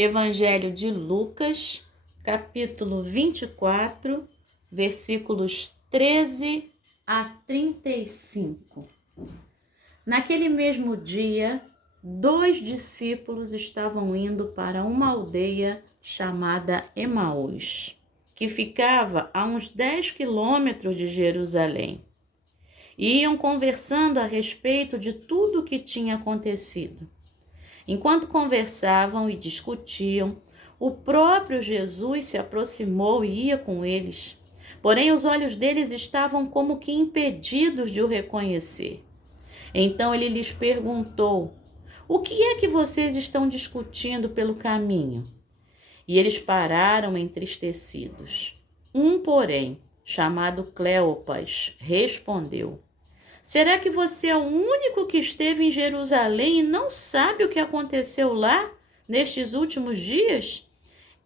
Evangelho de Lucas, capítulo 24, versículos 13 a 35. Naquele mesmo dia, 2 discípulos estavam indo para uma aldeia chamada Emaús, que ficava a uns 10 quilômetros de Jerusalém. E iam conversando a respeito de tudo o que tinha acontecido. Enquanto conversavam e discutiam, o próprio Jesus se aproximou e ia com eles. Porém, os olhos deles estavam como que impedidos de o reconhecer. Então ele lhes perguntou: "O que é que vocês estão discutindo pelo caminho?" E eles pararam entristecidos. Um, porém, chamado Cleopas, respondeu: "Será que você é o único que esteve em Jerusalém e não sabe o que aconteceu lá nestes últimos dias?"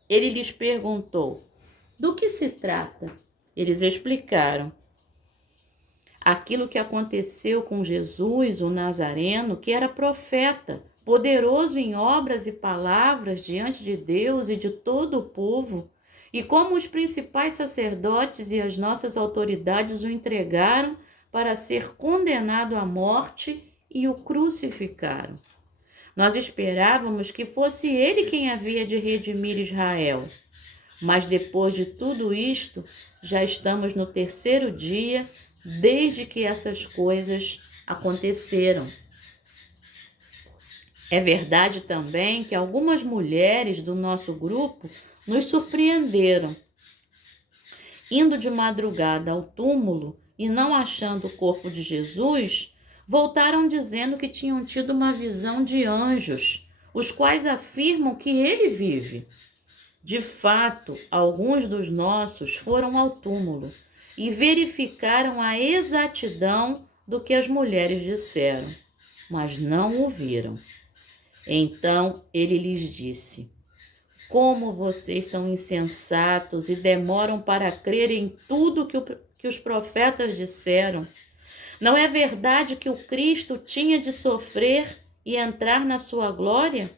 Ele lhes perguntou: "Do que se trata?" Eles explicaram aquilo que aconteceu com Jesus, o Nazareno, que era profeta, poderoso em obras e palavras diante de Deus e de todo o povo, e como os principais sacerdotes e as nossas autoridades o entregaram para ser condenado à morte e o crucificaram. Nós esperávamos que fosse ele quem havia de redimir Israel. Mas depois de tudo isto, já estamos no 3º dia desde que essas coisas aconteceram. É verdade também que algumas mulheres do nosso grupo nos surpreenderam. Indo de madrugada ao túmulo e não achando o corpo de Jesus, voltaram dizendo que tinham tido uma visão de anjos, os quais afirmam que ele vive. De fato, alguns dos nossos foram ao túmulo e verificaram a exatidão do que as mulheres disseram, mas não o viram. Então ele lhes disse: "Como vocês são insensatos e demoram para crer em tudo que os profetas disseram. Não é verdade que o Cristo tinha de sofrer e entrar na sua glória?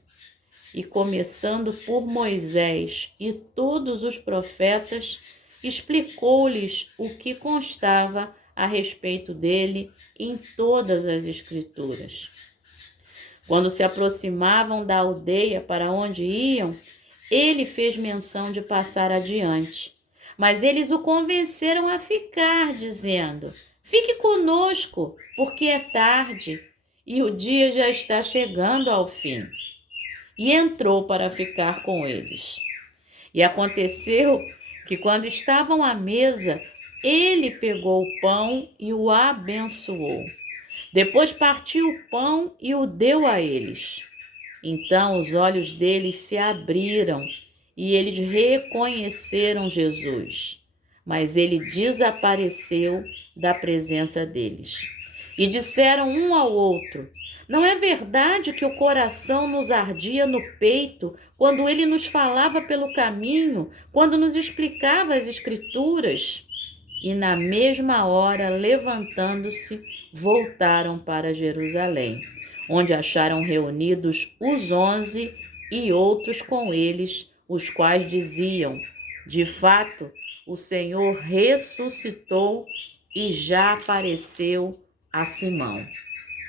E começando por Moisés e todos os profetas, explicou-lhes o que constava a respeito dele em todas as Escrituras." Quando se aproximavam da aldeia para onde iam, ele fez menção de passar adiante. Mas eles o convenceram a ficar, dizendo: "Fique conosco, porque é tarde e o dia já está chegando ao fim." E entrou para ficar com eles. E aconteceu que, quando estavam à mesa, ele pegou o pão e o abençoou. Depois partiu o pão e o deu a eles. Então os olhos deles se abriram e eles reconheceram Jesus. Mas ele desapareceu da presença deles. E disseram um ao outro: "Não é verdade que o coração nos ardia no peito quando ele nos falava pelo caminho, quando nos explicava as Escrituras?" E na mesma hora, levantando-se, voltaram para Jerusalém, onde acharam reunidos os 11 e outros com eles, os quais diziam: "De fato, o Senhor ressuscitou e já apareceu a Simão."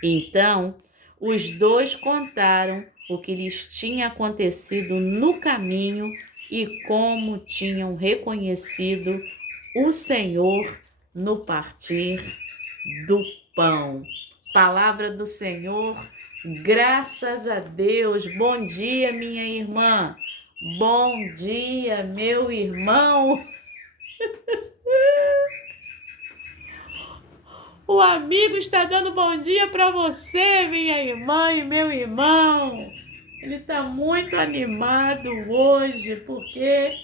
Então, os dois contaram o que lhes tinha acontecido no caminho e como tinham reconhecido o Senhor no partir do pão. Palavra do Senhor, graças a Deus. Bom dia, minha irmã. Bom dia, meu irmão. O amigo está dando bom dia para você, minha irmã e meu irmão. Ele está muito animado hoje, porque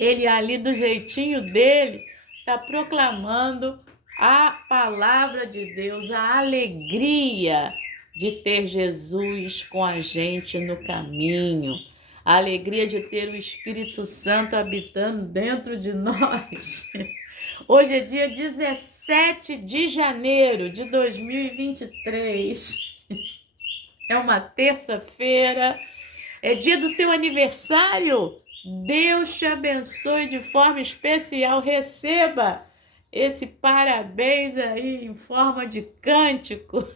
ele ali do jeitinho dele está proclamando a palavra de Deus, a alegria de ter Jesus com a gente no caminho, a alegria de ter o Espírito Santo habitando dentro de nós. Hoje é dia 17 de janeiro de 2023. É uma terça-feira. É dia do seu aniversário. Deus te abençoe de forma especial. Receba esse parabéns aí em forma de cântico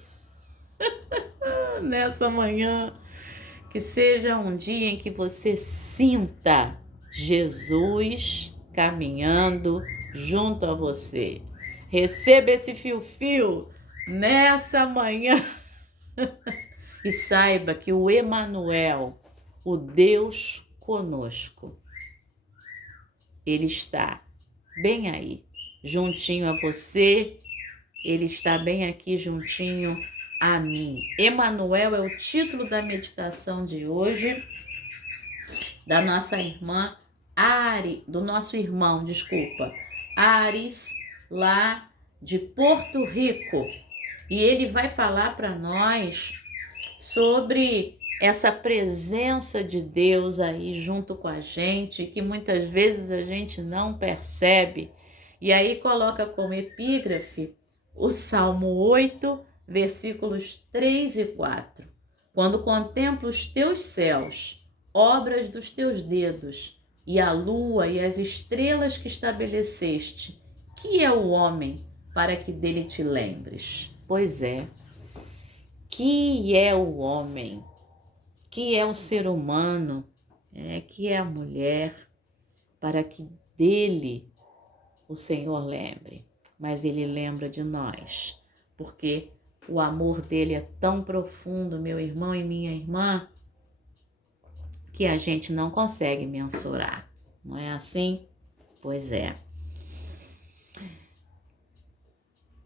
nessa manhã. Que seja um dia em que você sinta Jesus caminhando junto a você. Receba esse fio-fio nessa manhã e saiba que o Emanuel, o Deus conosco, ele está bem aí, juntinho a você, ele está bem aqui juntinho a mim. Emanuel é o título da meditação de hoje, da nossa irmã do nosso irmão, Ares, lá de Porto Rico. E ele vai falar para nós sobre essa presença de Deus aí junto com a gente, que muitas vezes a gente não percebe. E aí coloca como epígrafe o Salmo 8, versículos 3 e 4. Quando contemplo os teus céus, obras dos teus dedos, e a lua e as estrelas que estabeleceste, que é o homem para que dele te lembres? Pois é, que é o homem, que é o ser humano, que é a mulher, para que dele o Senhor lembre. Mas ele lembra de nós, porque o amor dele é tão profundo, meu irmão e minha irmã, que a gente não consegue mensurar. Não é assim? Pois é.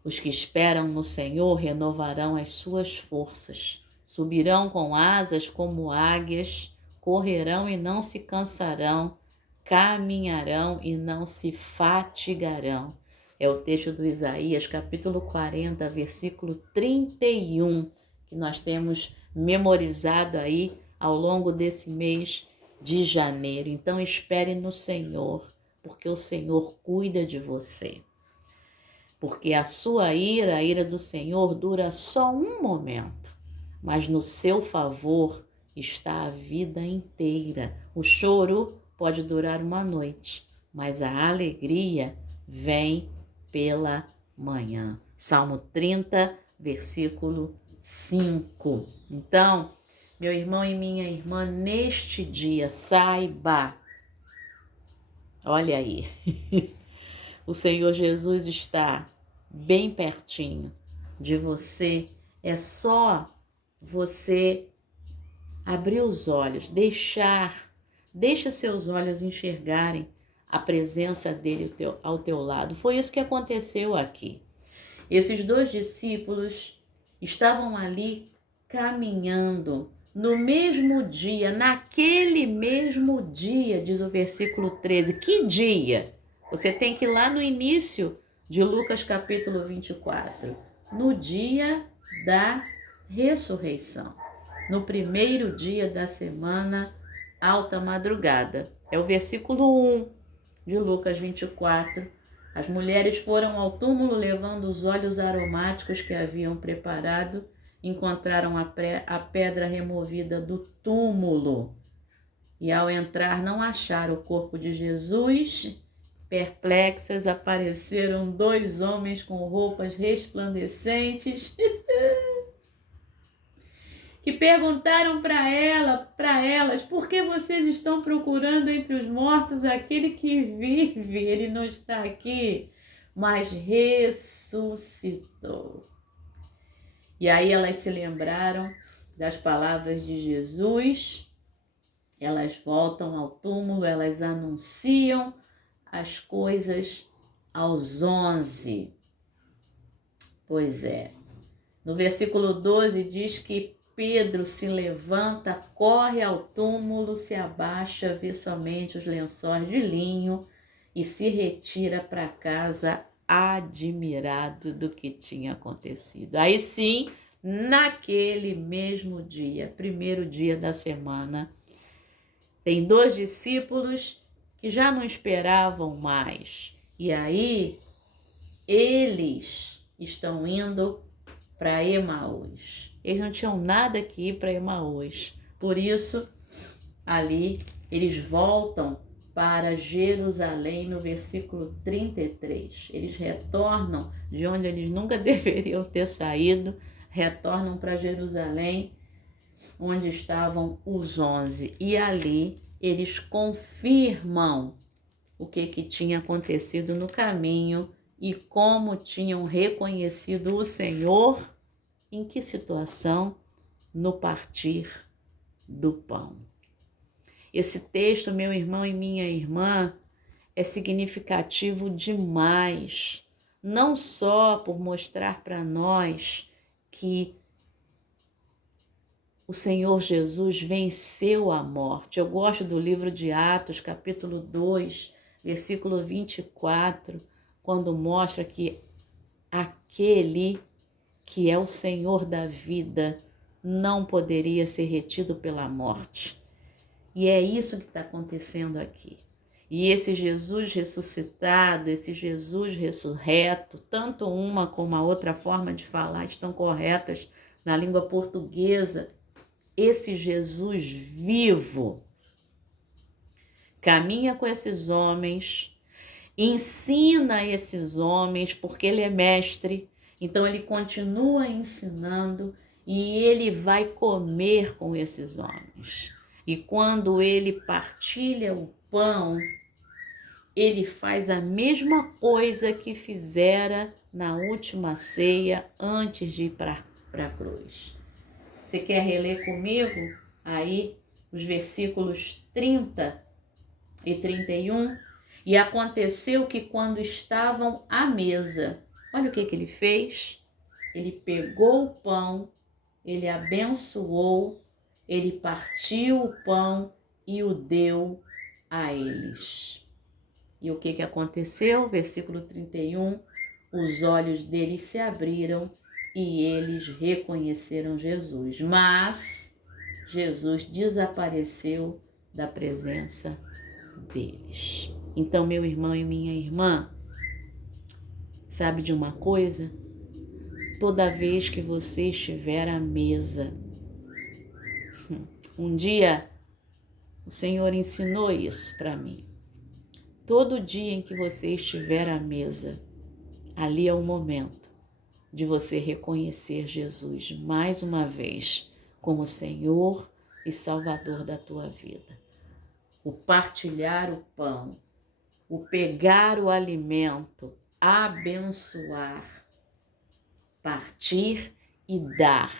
Os que esperam no Senhor renovarão as suas forças. Subirão com asas como águias, correrão e não se cansarão, caminharão e não se fatigarão. É o texto do Isaías, capítulo 40, versículo 31, que nós temos memorizado aí ao longo desse mês de janeiro. Então espere no Senhor, porque o Senhor cuida de você. Porque a sua ira, a ira do Senhor, dura só um momento, mas no seu favor está a vida inteira. O choro pode durar uma noite, mas a alegria vem pela manhã. Salmo 30, versículo 5. Então, meu irmão e minha irmã, neste dia, saiba, olha aí, o Senhor Jesus está bem pertinho de você. É só você abrir os olhos, deixa seus olhos enxergarem a presença dele ao teu lado. Foi isso que aconteceu aqui. Esses dois discípulos estavam ali caminhando no mesmo dia, naquele mesmo dia, diz o versículo 13. Que dia? Você tem que ir lá no início de Lucas capítulo 24, no dia da ressurreição, no primeiro dia da semana, alta madrugada. É o versículo 1 de Lucas 24. As mulheres foram ao túmulo levando os óleos aromáticos que haviam preparado, encontraram a pedra removida do túmulo e ao entrar não acharam o corpo de Jesus. Perplexas, apareceram dois homens com roupas resplandecentes que perguntaram para elas, por que vocês estão procurando entre os mortos aquele que vive? Ele não está aqui, mas ressuscitou. E aí elas se lembraram das palavras de Jesus, elas voltam ao túmulo, elas anunciam as coisas aos 11. Pois é. No versículo 12 diz que Pedro se levanta, corre ao túmulo, se abaixa, vê somente os lençóis de linho e se retira para casa admirado do que tinha acontecido. Aí sim, naquele mesmo dia, primeiro dia da semana, tem dois discípulos que já não esperavam mais. E aí, eles estão indo para Emaús. Eles não tinham nada que ir para Emaús. Por isso, ali eles voltam para Jerusalém no versículo 33. Eles retornam de onde eles nunca deveriam ter saído, retornam para Jerusalém, onde estavam os 11. E ali eles confirmam o que tinha acontecido no caminho e como tinham reconhecido o Senhor. Em que situação? No partir do pão. Esse texto, meu irmão e minha irmã, é significativo demais, não só por mostrar para nós que o Senhor Jesus venceu a morte. Eu gosto do livro de Atos, capítulo 2, versículo 24, quando mostra que aquele que é o Senhor da vida não poderia ser retido pela morte. E é isso que está acontecendo aqui. E esse Jesus ressuscitado, esse Jesus ressurreto, tanto uma como a outra forma de falar estão corretas na língua portuguesa. Esse Jesus vivo caminha com esses homens, ensina esses homens, porque ele é mestre, então ele continua ensinando e ele vai comer com esses homens. E quando ele partilha o pão, ele faz a mesma coisa que fizera na última ceia antes de ir para a cruz. Você quer reler comigo aí os versículos 30 e 31? E aconteceu que quando estavam à mesa, olha o que ele fez. Ele pegou o pão, ele abençoou, ele partiu o pão e o deu a eles. E o que aconteceu? Versículo 31, os olhos deles se abriram e eles reconheceram Jesus. Mas Jesus desapareceu da presença deles. Então, meu irmão e minha irmã, sabe de uma coisa? Toda vez que você estiver à mesa, um dia o Senhor ensinou isso para mim. Todo dia em que você estiver à mesa, ali é o momento de você reconhecer Jesus mais uma vez como Senhor e Salvador da tua vida. O partilhar o pão, o pegar o alimento, abençoar, partir e dar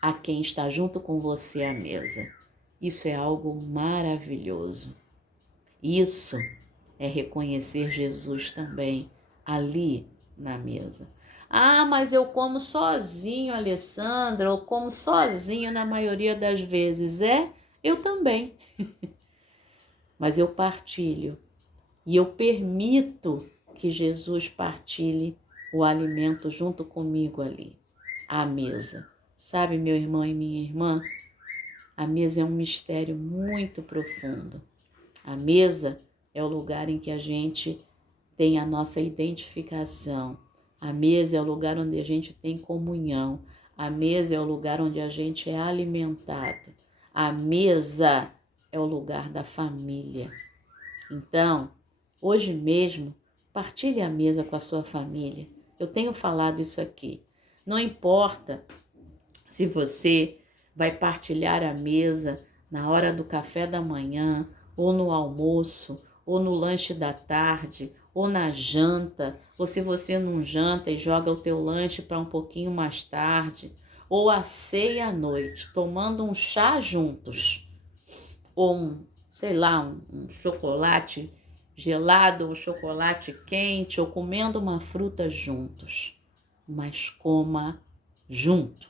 a quem está junto com você à mesa. Isso é algo maravilhoso. Isso é reconhecer Jesus também ali na mesa. Ah, mas eu como sozinho, Alessandra, eu como sozinho na maioria das vezes. Eu também. Mas eu partilho e eu permito que Jesus partilhe o alimento junto comigo ali, à mesa. Sabe, meu irmão e minha irmã, a mesa é um mistério muito profundo. A mesa é o lugar em que a gente tem a nossa identificação. A mesa é o lugar onde a gente tem comunhão. A mesa é o lugar onde a gente é alimentado. A mesa é o lugar da família. Então, hoje mesmo, partilhe a mesa com a sua família. Eu tenho falado isso aqui. Não importa se você vai partilhar a mesa na hora do café da manhã, ou no almoço, ou no lanche da tarde, ou na janta, ou se você não janta e joga o teu lanche para um pouquinho mais tarde, ou a ceia à noite, tomando um chá juntos, ou um chocolate gelado, um chocolate quente, ou comendo uma fruta juntos, mas coma junto.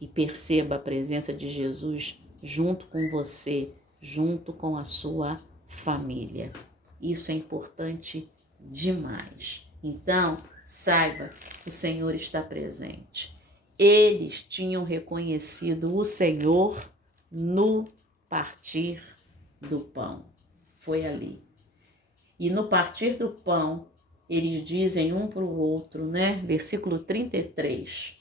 E perceba a presença de Jesus junto com você, junto com a sua família. Isso é importante demais. Então, saiba, o Senhor está presente. Eles tinham reconhecido o Senhor no partir do pão. Foi ali. E no partir do pão, eles dizem um para o outro, né? Versículo 33.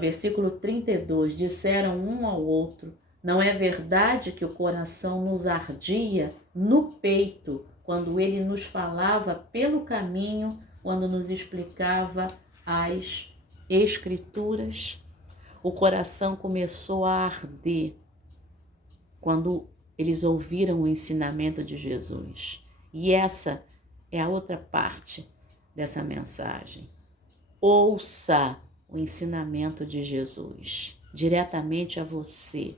Versículo 32, disseram um ao outro, Não é verdade que o coração nos ardia no peito quando ele nos falava pelo caminho, quando nos explicava as Escrituras? O coração começou a arder quando eles ouviram o ensinamento de Jesus. E essa é a outra parte dessa mensagem. Ouça o ensinamento de Jesus diretamente a você.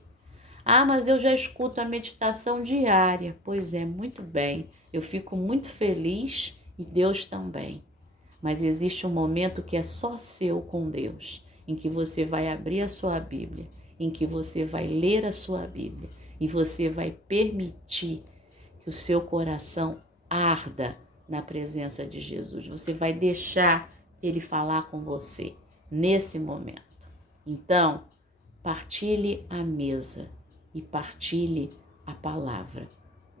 Ah, mas eu já escuto a meditação diária. Pois é, muito bem. Eu fico muito feliz e Deus também. Mas existe um momento que é só seu com Deus, em que você vai abrir a sua Bíblia, em que você vai ler a sua Bíblia e você vai permitir que o seu coração arda na presença de Jesus. Você vai deixar Ele falar com você nesse momento. Então, partilhe a mesa e partilhe a palavra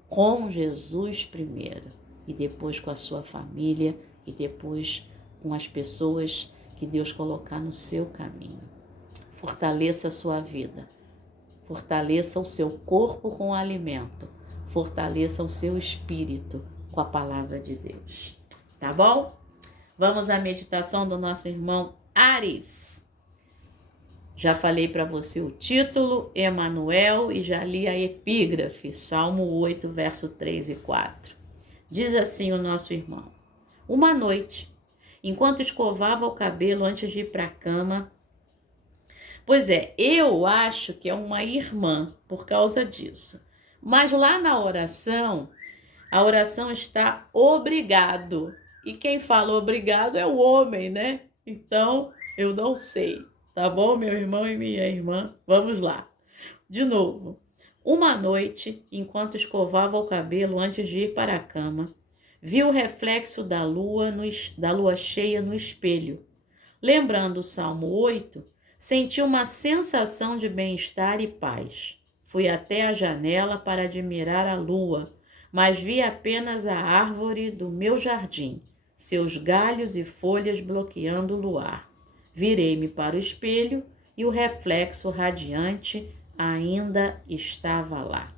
com Jesus primeiro e depois com a sua família e depois com as pessoas que Deus colocar no seu caminho. Fortaleça a sua vida, fortaleça o seu corpo com o alimento, fortaleça o seu espírito com a palavra de Deus. Tá bom? Vamos à meditação do nosso irmão Ares. Já falei para você o título, Emanuel, e já li a epígrafe, Salmo 8, verso 3 e 4. Diz assim o nosso irmão: uma noite, enquanto escovava o cabelo antes de ir para a cama. Pois é, eu acho que é uma irmã por causa disso. Mas lá na oração, a oração está obrigado. E quem fala obrigado é o homem, né? Então, eu não sei. Tá bom, meu irmão e minha irmã? Vamos lá. De novo. Uma noite, enquanto escovava o cabelo antes de ir para a cama, vi o reflexo da lua cheia no espelho. Lembrando o Salmo 8, senti uma sensação de bem-estar e paz. Fui até a janela para admirar a lua, mas vi apenas a árvore do meu jardim, seus galhos e folhas bloqueando o luar. Virei-me para o espelho e o reflexo radiante ainda estava lá.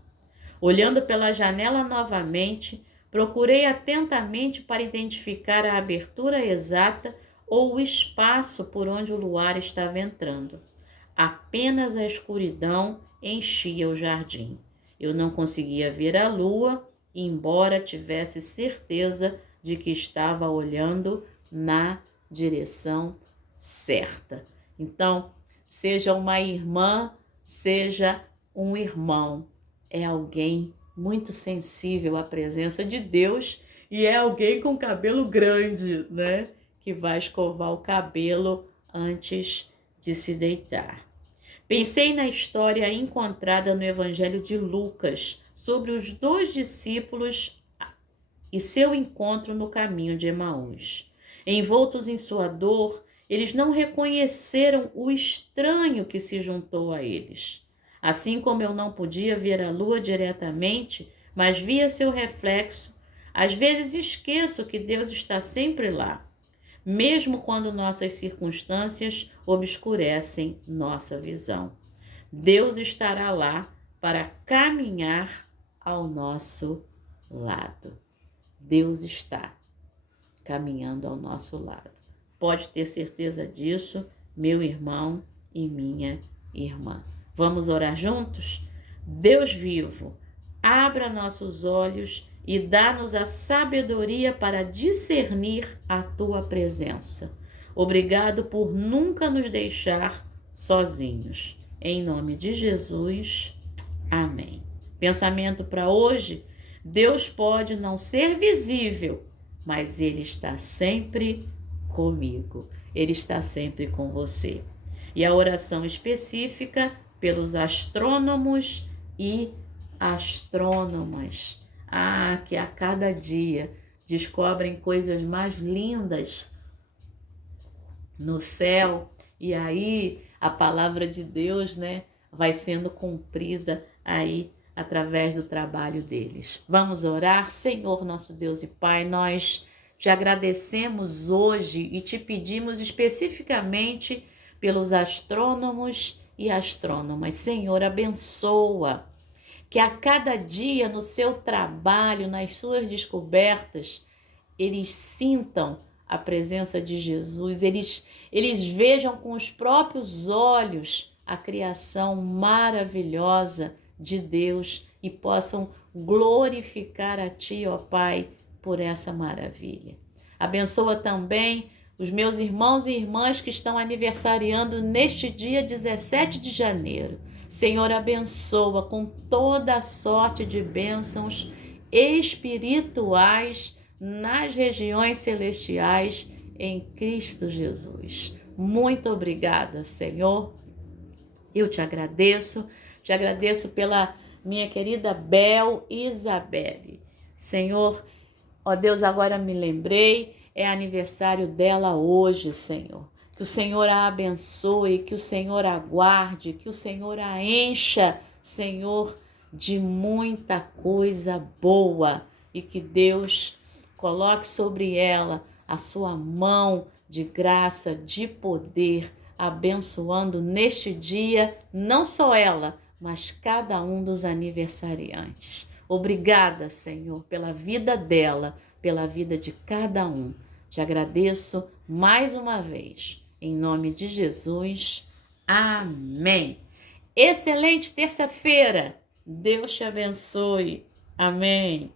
Olhando pela janela novamente, procurei atentamente para identificar a abertura exata ou o espaço por onde o luar estava entrando. Apenas a escuridão enchia o jardim. Eu não conseguia ver a lua, embora tivesse certeza de que estava olhando na direção certa. Então, seja uma irmã, seja um irmão, é alguém muito sensível à presença de Deus e é alguém com cabelo grande, né? Que vai escovar o cabelo antes de se deitar. Pensei na história encontrada no Evangelho de Lucas sobre os 2 discípulos e seu encontro no caminho de Emaús. Envoltos em sua dor, eles não reconheceram o estranho que se juntou a eles. Assim como eu não podia ver a lua diretamente, mas via seu reflexo, às vezes esqueço que Deus está sempre lá, mesmo quando nossas circunstâncias obscurecem nossa visão. Deus estará lá para caminhar ao nosso lado. Deus está caminhando ao nosso lado. Pode ter certeza disso, meu irmão e minha irmã. Vamos orar juntos? Deus vivo, abra nossos olhos e dá-nos a sabedoria para discernir a tua presença. Obrigado por nunca nos deixar sozinhos. Em nome de Jesus, amém. Pensamento para hoje: Deus pode não ser visível, mas Ele está sempre comigo. Ele está sempre com você. E a oração específica pelos astrônomos e astrônomas. Que a cada dia descobrem coisas mais lindas no céu. E aí a palavra de Deus, né, vai sendo cumprida aí através do trabalho deles. Vamos orar. Senhor, nosso Deus e Pai, nós te agradecemos hoje e te pedimos especificamente pelos astrônomos e astrônomas. Senhor, abençoa que a cada dia no seu trabalho, nas suas descobertas, eles sintam a presença de Jesus, eles vejam com os próprios olhos a criação maravilhosa de Deus e possam glorificar a Ti, ó Pai, por essa maravilha. Abençoa também os meus irmãos e irmãs que estão aniversariando neste dia 17 de janeiro. Senhor, abençoa com toda a sorte de bênçãos espirituais nas regiões celestiais em Cristo Jesus. Muito obrigada, Senhor. Eu te agradeço pela minha querida Bel Isabelle. Senhor, ó Deus, agora me lembrei, é aniversário dela hoje, Senhor. Que o Senhor a abençoe, que o Senhor a guarde, que o Senhor a encha, Senhor, de muita coisa boa e que Deus coloque sobre ela a sua mão de graça, de poder, abençoando neste dia não só ela, mas cada um dos aniversariantes. Obrigada, Senhor, pela vida dela, pela vida de cada um. Te agradeço mais uma vez. Em nome de Jesus. Amém. Excelente terça-feira. Deus te abençoe. Amém.